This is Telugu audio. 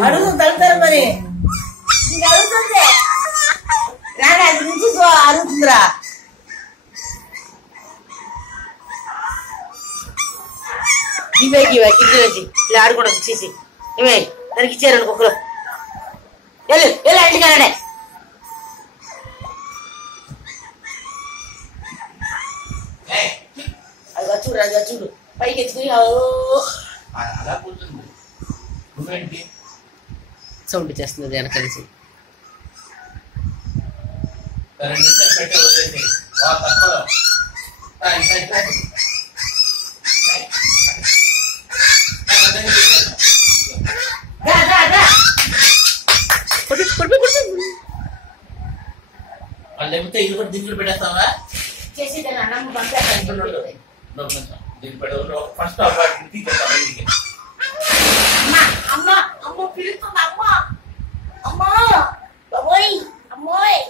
అడుగుతుంది తలుపుతారు మరి నీకు అడుగుతుంది రాడా అది నుంచి అడుగుతుందిరా ఇవేకి కింది ఇలా ఆడుకోవడం చేసి ఇవే దానికి ఇచ్చారు అనుకోకరు వెళ్ళు వెళ్ళు ఇంటికాడే అది చూడు అది చూడు పైకి ఎత్తుకుని సౌండ్ చేస్తుంది వెనక కలిసి లేకపోతే ఇది కూడా దీంట్లో పెట్టేస్తావా చేసి అన్నం పంపేస్తాను ఫస్ట్ అమ్మ అమ్మ పిలుస్తుంది అమ్మ అమ్మ బాబోయ్ అమ్మోయ్